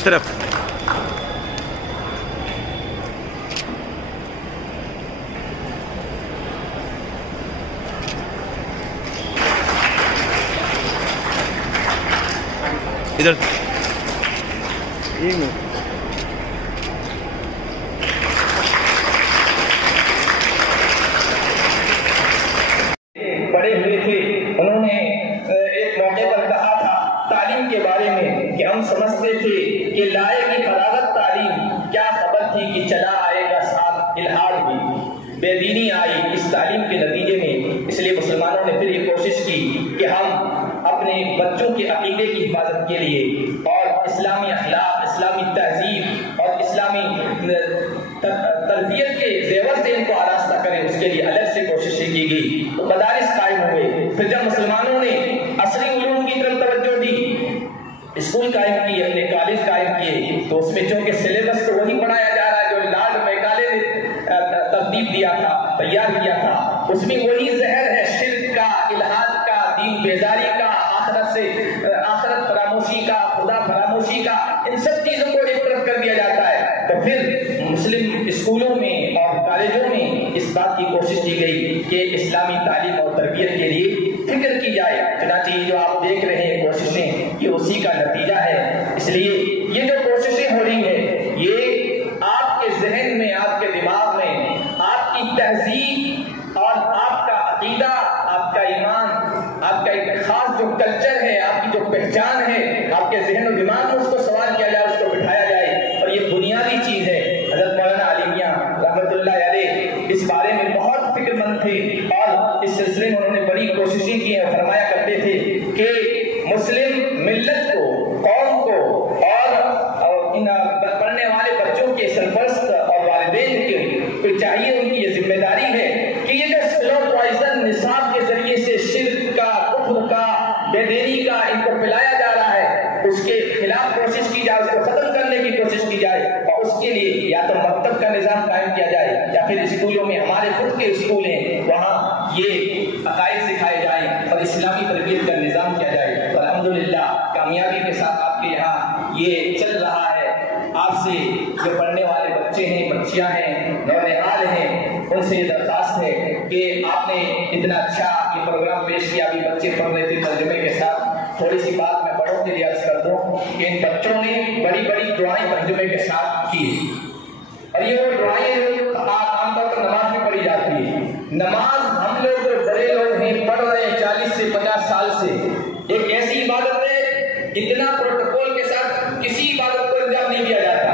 ایک طرف ادھر بڑے ہوئے تھے، انہوں نے ایک موقع پر کہا تھا تعلیم کے بارے میں کہ ہم سمجھتے تھے کہ لائے گی فراغت تعلیم، کیا خبر تھی کہ چلا آئے گا ساتھ الحاڑ بھی، بے دینی آئی اس تعلیم کے نتیجے میں۔ اس لیے مسلمانوں نے پھر یہ کوشش کی کہ ہم اپنے بچوں کے عقیدے کی حفاظت کے لیے اور اسلامی اخلاق، اسلامی تہذیب اور اسلامی تربیت کے زیور سے ان کو آراستہ کریں، اس کے لیے الگ سے کوششیں کی گئی، تو مدارس قائم ہوئے۔ پھر جب مسلمانوں نے عصری علوم کی طرف توجہ دی، اسکول قائم کیے، اپنے کالج قائم کیے، تو اس میں چونکہ سلیبس تو وہی پڑھایا جا رہا ہے جو لارڈ میکالے نے ترتیب دیا تھا، تیار کیا تھا، اس میں وہی زہر ہے، شرک کا، الحاد کا، دین بیزاری کا، آخرت فراموشی کا، خدا فراموشی کا، ان سب چیزوں کو ایک طرف کر دیا جاتا ہے۔ تو پھر مسلم اسکولوں میں اور کالجوں میں اس بات کی کوشش کی گئی کہ اسلامی تعلیم اور تربیت کے لیے فکر کی جائے۔ چنانچہ یہ جو آپ دیکھ رہے ہیں کوششیں، یہ اسی کا نتیجہ ہے۔ اس لیے یہ جو کوششیں ہو رہی ہیں، یہ آپ کے ذہن میں، آپ کے دماغ میں آپ کی تہذیب اور آپ کا عقیدہ، آپ کا ایمان، آپ کا ایک خاص جو کلچر ہے، آپ کی جو پہچان ہے، آپ کے ذہن و دماغ میں اس کو سوال کیا جائے، اس کو بٹھایا جائے، اور یہ بنیادی چیز ہے۔ حضرت مولانا علی میاں رحمۃ اللہ علیہ اس بارے میں بہت فکر مند تھے اور اس سلسلے میں انہوں نے بڑی کوششیں کی ہیں۔ فرمایا کرتے تھے کہ مسلم ملت کو، قوم کو اور ان پڑھنے والے بچوں کے سرپرست اور والدین کو چاہیے، ان کی یہ ذمہ داری ہے کہ یہ جو سلو پوائزن نصاب کے ذریعے سے شرک کا، کفر کا، بے دینی کا ان کو پلایا جا رہا ہے، اس کے خلاف کوشش کی جائے، اس کو ختم کرنے کی کوشش کی جائے، اور اس کے لیے یا تو مکتب کا نظام قائم کیا جائے یا پھر اسکولوں میں، ہمارے خود کے اسکول ہیں، وہاں یہ عقائد سکھائے جائیں اور اسلامی تربیت کا نظام کیا جائے۔ اور الحمدللہ کامیابی کے ساتھ آپ کے یہاں یہ چل رہا ہے۔ آپ سے جو پڑھنے والے بچے ہیں، بچیاں ہیں، نونہال ہیں، ان سے یہ درخواست ہے کہ آپ نے اتنا اچھا یہ پروگرام پیش کیا، ابھی بچے پڑھ رہے تھے ترجمے کے ساتھ، تھوڑی سی بات میں بڑوں کے لیے عرض کر دوں کہ ان بچوں نے بڑی بڑی دعائیں ترجمے کے ساتھ کی، اور یہ وہ دعائیں عام طور پر نماز میں پڑھی جاتی ہے۔ نماز ہم لوگ جو بڑے لوگ ہیں پڑھ رہے ہیں 40 سے 50 سال سے، ایک ایسی عبادت ہے اتنا پروٹوکول کے ساتھ کسی عبادت کو انجام نہیں دیا جاتا۔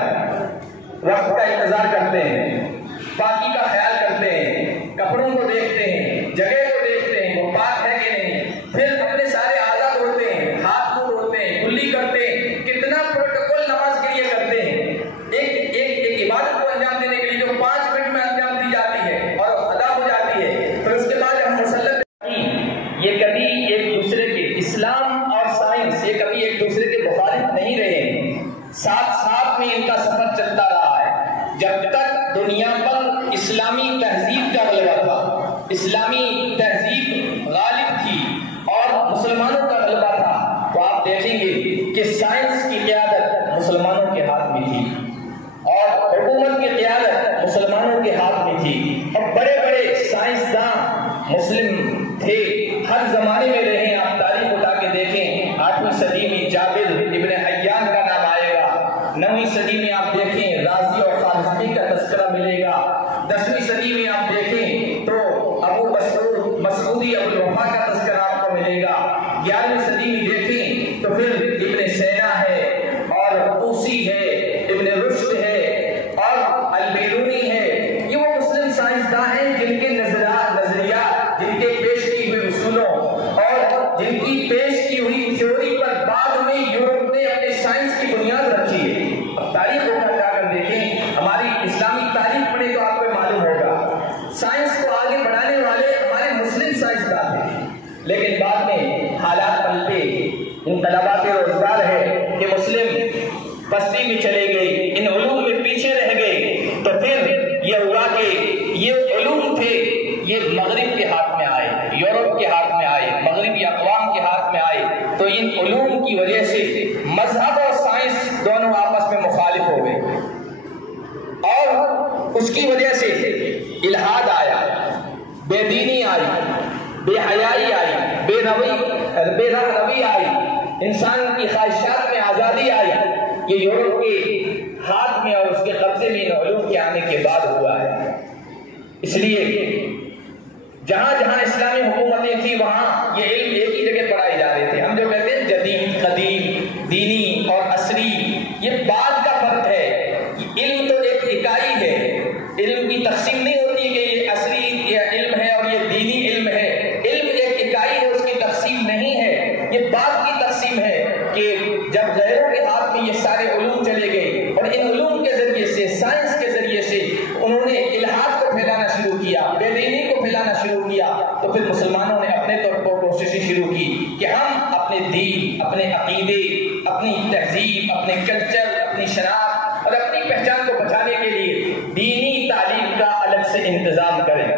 وقت کا انتظار کرتے ہیں، پاکی کا خیال کرتے ہیں، کپڑوں کو دیکھتے ہیں، جگہ کو دیکھتے ہیں وہ پاک ہے کہ نہیں، پھر اپنے سارے آزاد ہوتے ہیں، ہاتھ منہ دھوتے ہیں، کلی کرتے ہیں، کتنا پروٹوکول نماز کے لیے کرتے ہیں۔ ایک عبادت کو انجام دینے کے لیے جو 5 منٹ میں انجام دی جاتی ہے اور ادا ہو جاتی ہے، پھر اس کے بعد ہم مسلط یہ کبھی ایک دوسرے کے، اسلام اور سائنس یہ کبھی ایک دوسرے کے مخالف نہیں رہے ہیں، ساتھ ساتھ میں ان کا سفر چلتا رہا ہے۔ جب تک دنیا پر اسلامی تہذیب کا غلبہ تھا، اسلامی تہذیب غالب تھی اور مسلمانوں کا غلبہ تھا، تو آپ دیکھیں گے کہ سائنس کی قیادت مسلمانوں کے ہاتھ میں تھی اور حکومت کی قیادت مسلمانوں کے ہاتھ میں تھی، اور بڑے بڑے سائنسداں مسلم تھے، ہر زمانے میں رہے۔ آپ تاریخ اٹھا کے دیکھیں، 8ویں صدی میں جابر ابن حیان کا نام آئے گا، 9ویں صدی میں آپ دیکھیں رازی اور خالصی کا تذکرہ ملے گا، 10ویں صدی میں آپ دیکھیں تو ابو مسعودی ابو الوفا کا تذکرہ آپ کو ملے گا، 11ویں صدی میں دیکھیں تو پھر ابن سینا ہے اور طوسی ہے، ابن رشد ہے اور البیرونی ہے۔ یہ وہ مسلم سائنسداں ہیں جن کے نظریات، جن کے پیش کی ہوئی اصولوں اور جن کی پیش کی ہوئی تھیوری پر بعد میں یورپ نے اپنے سائنس کی بنیاد رکھی ہے۔ اب تاریخ اٹھا جا کر دیکھیں، ہماری اسلامی تاریخ پڑھیں تو آپ کو معلوم ہوگا سائنس کو آگے بڑھانے والے ہمارے مسلم سائنسدان ہیں، لیکن بعد میں حالات پلٹے، انقلابات روزگار ہے کہ مسلم پستی میں چلے گئے، ان علوم میں پیچھے رہ گئے، تو پھر یہ ہوا کہ یہ علوم تھے یہ مغرب کے ہاتھ میں آئے، یورپ کے ہاتھ میں آئے، مغربی اقوام کے ہاتھ میں آئے، تو ان علوم کی وجہ سے مذہب اور سائنس دونوں آپس کی وجہ سے الحاد آیا، بے دینی آئی، بے حیائی آئی، بے روی آئی، انسان کی خواہشات میں آزادی آئی۔ یہ یورپ کے ہاتھ میں اور اس کے قبضے میں ان علوم کے آنے کے بعد ہوا ہے۔ اس لیے جہاں جہاں اسلامی حکومتیں تھیں وہاں یہ علم ایک ہی جگہ پڑھائے جا رہے تھے۔ ہم جو کہتے ہیں جدید، قدیم، دینی اور عصری، یہ بات کا فرق ہے۔ علم تو ایک اکائی ہے، علم کی تقسیم نہیں ہوتی کہ یہ عصری یا علم ہے اور یہ دینی علم ہے۔ علم ایک اکائی ہے، اس کی تقسیم نہیں ہے، یہ بات کی تقسیم ہے کہ جب غیروں کے ہاتھ میں یہ سارے علوم چلے گئے اور ان علوم کے ذریعے سے، سائنس کے ذریعے سے انہوں نے الحاد کو پھیلانا شروع کیا، بے دینی کو پھیلانا شروع کیا، تو پھر مسلمانوں نے اپنے طور پر کوششیں شروع کی کہ ہم اپنے دین، اپنے عقیدے، اپنی تہذیب، اپنے کلچر، اپنی شناخت اور اپنی پہچان کو بچانے کے لیے دینی تعلیم کا الگ سے انتظام کریں۔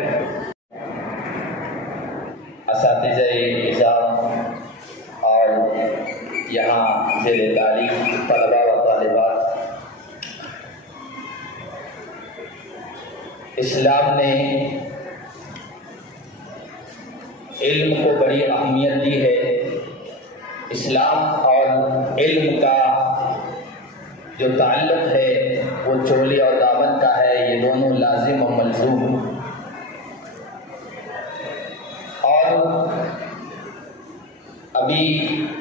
اساتذہ نظام اور یہاں زیر تعلیم طلباء و طالبات، اسلام نے علم کو بڑی اہمیت دی ہے۔ اسلام اور علم کا جو تعلق ہے وہ چولے اور دامن کا ہے، یہ دونوں لازم و ملزوم۔ اور ابھی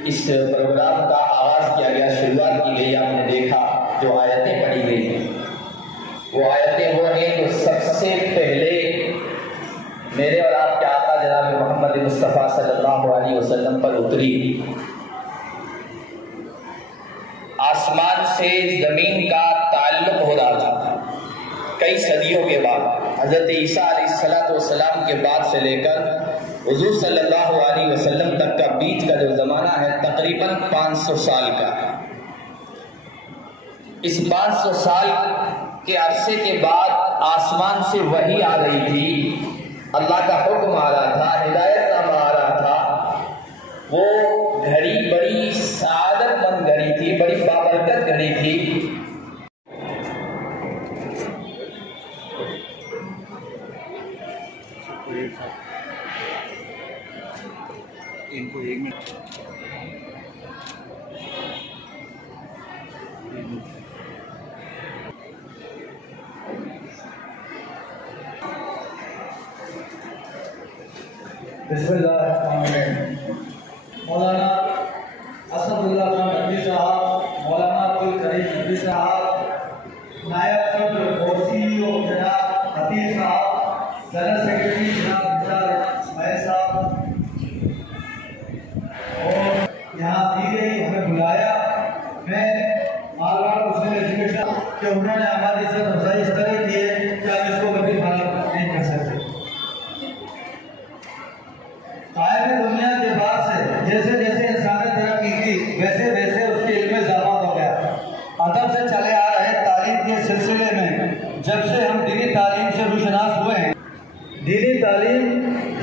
اس پروگرام کا آغاز کیا گیا، شروعات کی گئی، آپ نے دیکھا جو آیتیں پڑھی گئی، وہ آیتیں وہ ہیں جو سب سے پہلے میرے اور آپ کے آقا جناب محمد مصطفیٰ صلی اللہ علیہ وسلم پر اتری۔ آسمان سے زمین کا تعلق ہو رہا تھا کئی صدیوں کے بعد، حضرت عیسیٰ علیہ السلام کے بعد سے لے کر حضور صلی اللہ علیہ وسلم تک کا بیچ کا جو زمانہ ہے تقریباً 500 سال کا۔ اس 500 سال کے عرصے کے بعد آسمان سے وحی آ رہی تھی، اللہ کا حکم آ رہا تھا، ہدایت نامہ آ رہا تھا۔ وہ گھڑی بڑی سعادت مند گھڑی تھی، بڑی بابرکت گھڑی تھی۔ ان کو 1 منٹ بسم اللہ الرحمن الرحیم۔ مولانا اسد اللہ خان ندوی صاحب، مولانا عبد الکریم ندوی صاحب، نائب صدر اوسی و جناب حفیظ صاحب، جنرل سیکرٹری جناب نثار اسماعیل صاحب، اور یہاں دی گئی ہمیں بلایا۔ میں مالوان مسلم ایجوکیشن کہ انہوں نے ہماری عزت افزائی اس طرح کی ہے کہ ہم اس کو کبھی فراموش نہیں کر سکتے۔ قائم دنیا کے بعد سے جیسے جیسے انسان نے ترقی کی ویسے ویسے اس کے علم میں اضافہ ہو گیا۔ ادب سے چلے آ رہے تعلیم کے سلسلے میں جب سے ہم دینی تعلیم سے روشناس ہوئے ہیں، دینی تعلیم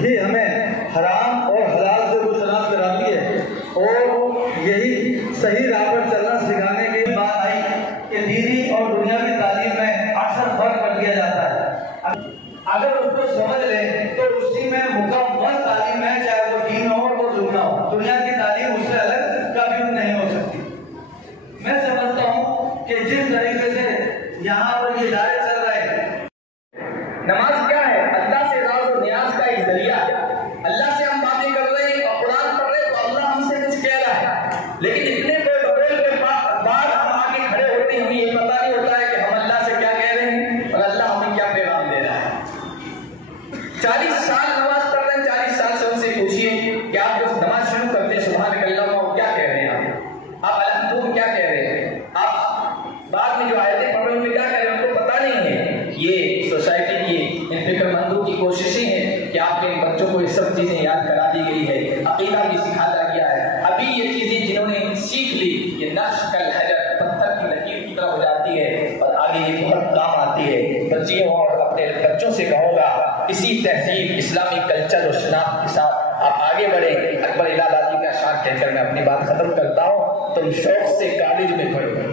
ہی ہمیں حرام اور حلال سے روشناس کراتی ہے اور یہی صحیح راہ پر چلنا سکھانے کی بات آئی کہ دینی اور دنیاوی تعلیم میں اکثر فرق کر دیا جاتا ہے۔ اگر اس کو سمجھ لیں تو اسی میں مکمل تعلیم ہے، چاہے وہ دین ہو اور وہ دنیا ہو۔ دنیا کی تعلیم اس سے الگ کبھی نہیں ہو سکتی۔ میں سمجھتا ہوں کہ جس طریقے سے یہاں پر یہ ادارے چل رہے ہیں، نماز کیا ہے؟ اللہ سے راز و نیاز کا ایک ذریعہ ہے۔ اللہ سے ہم باتیں کر رہے ہیں اور قرآن پڑھ رہے ہیں تو اللہ ہم سے کچھ کہہ رہا ہے، لیکن اتنے بول کے بعد ہم آگے کھڑے ہوتے ہیں، ہمیں یہ پتہ نہیں ہوتا ہے کہ ہم اللہ سے کیا کہہ رہے ہیں اور اللہ ہمیں کیا پیغام دے رہا ہے۔ 40 سال نماز پڑھ رہے ہیں، 40 سال سے ان سے پوچھیے کہ آپ جب نماز شروع کرتے ہیں سبحان اللہ کیا کہہ رہے ہیں، آپ الحمد کیا کہہ رہے ہیں، آپ بعد میں جو آیتیں پڑھ رہے ہیں ان میں کیا کہہ رہے ہیں، ان کو پتہ نہیں ہے۔ یہ سوسائٹی کی ان فکر مندوں کی کوششیں ہیں کہ آپ کے بچوں کو یہ سب چیزیں یاد کرا دی گئی ہے، عقیدہ بھی سکھایا گیا ہے۔ ابھی یہ چیزیں جنہوں نے سیکھ لی، یہ نقش کل حجر پتھر کی لکیر کی طرح ہو جاتی ہے اور آگے یہ بہت کام آتی ہے۔ بچیوں اور اپنے بچوں سے کہوں گا اسی تہذیب، اسلامی کلچر اور شناخت کے ساتھ آپ آگے بڑھیں۔ اکبر الہ آبادی کا اشعار کہہ کر میں اپنی بات ختم کرتا ہوں، تم شوق سے کالج میں پڑھو،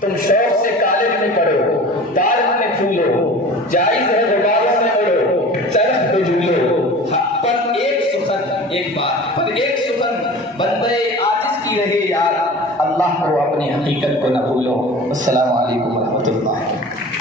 تم شوق سے کالج میں پڑھو، پارک میں پھولو، جائز ہے غباروں میں اڑو، چرخ پہ جھولو، پر ایک سخن بندے عاجز کی رہے یار، اللہ کو اپنی حقیقت کو نہ بھولو۔ السلام علیکم ورحمۃ اللہ۔